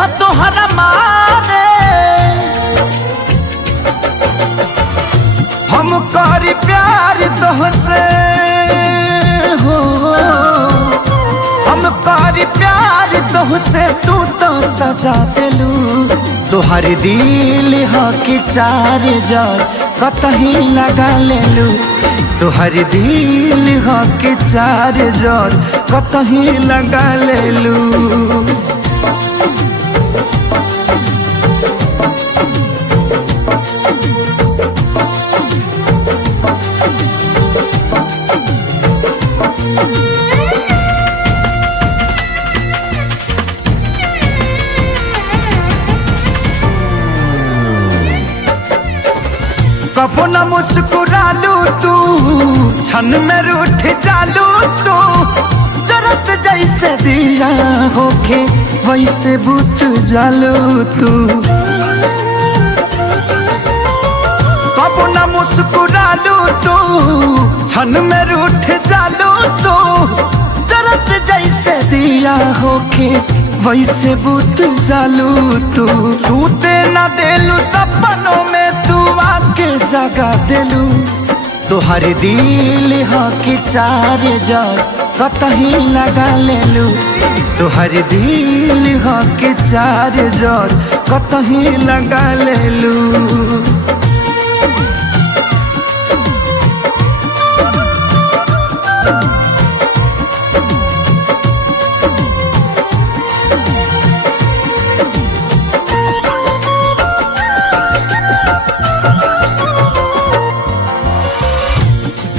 ह तोहरा मारे हम करी प्यार तोहसे हो, हम करी प्यार तोहसे तू तो सजा दिलू। तोहर दिल ह कि चार जार कतही लगा लेलू। तोहर दिल ह कि चार जार कतही लगा लेलू। कबो न मुस्कुरालू तू, क्षण में रूठ जालू तू। जरत जैसे दिया होके वैसे बुझ जालू तू। कबो न मुस्कुरालू तू, क्षण में रूठ जालू तू। जरत जैसे दिया होके वैसे बुझ जालू तू। सूते न देलू सपनों में तू आके जगा देलू। तोहर दिल ह कि चार जार कतही लगा लेलू। तोहर दिल ह कि चार जार कतही लगा लेलू।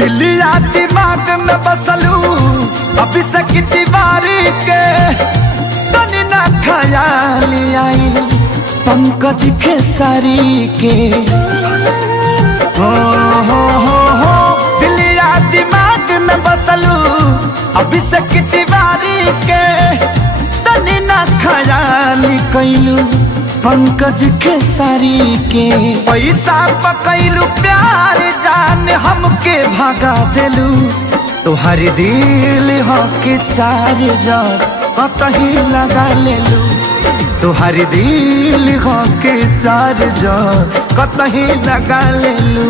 दिलिया दिमाग में बसलू अभी से कितनी बारी के। तनी ना ख्याल आई पंकज खेसारी के। हो दिलिया दिमाग में बसलू अभी से कितनी बारी के। तनी ना ख्याल कैलू पंकज खेसारी के। पैसा पकैलू प्यार जान हमके भगा देलू। तोहर दिल ह कि चार जार कतही लगा लेलू। तोहर दिल ह कि चार जार कतही लगा लेलू।